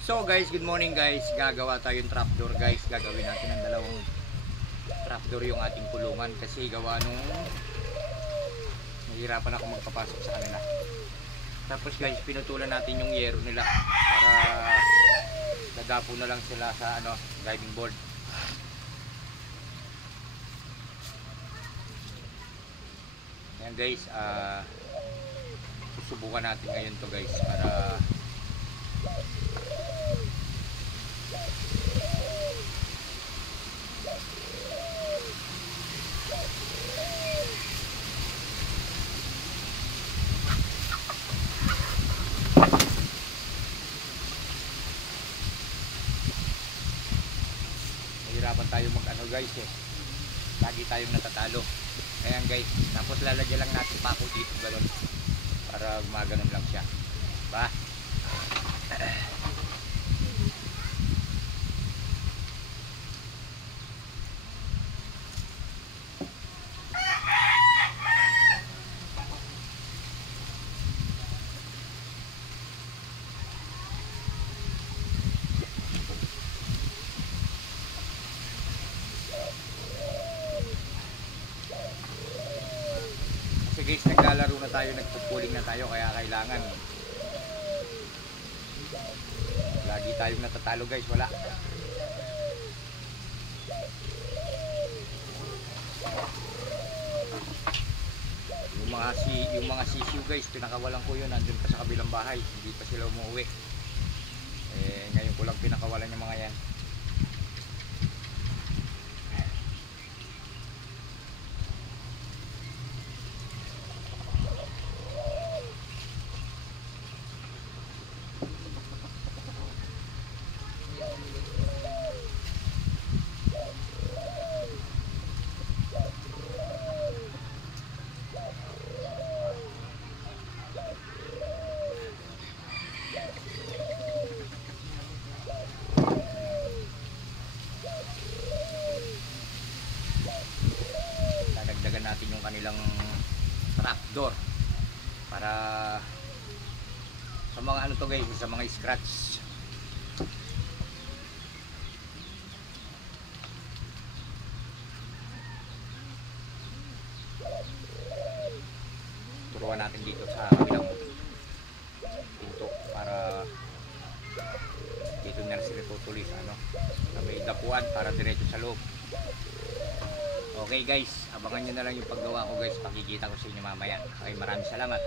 So guys, good morning guys. Gagawa tayong trapdoor guys. Gagawin natin ng dalawang trapdoor yung ating kulungan kasi gawa nung nahihirapan ako magpapasok sa kanila. Tapos guys, pinutulan natin yung yero nila para nagapo na lang sila sa diving board. Ayan guys, susubukan natin ngayon to guys para nahihirapan tayo guys lagi tayong natatalo. Ayan guys, tapos lalagyan lang natin pako dito galon para gumaganon lang siya, ba? Guys, naglalaro na tayo, nagpupuling na tayo, kaya kailangan lagi tayong natatalo guys, wala. Yung mga sisiu guys, pinakawalan ko yun, nandun pa sa kabilang bahay, hindi pa sila umuwi. Ngayon ko lang pinakawalan yung mga yan. Dadagdagan natin yung kanilang trapdoor para sa mga to guys, sa mga scratch. Turuan natin dito sa kabilang pinto para dito na sila tutuloy sa na may dapuan para diretso sa loob. Okay guys, abangan nyo na lang yung paggawa ko guys, pakikita ko sa inyo mamaya. Okay, maraming salamat.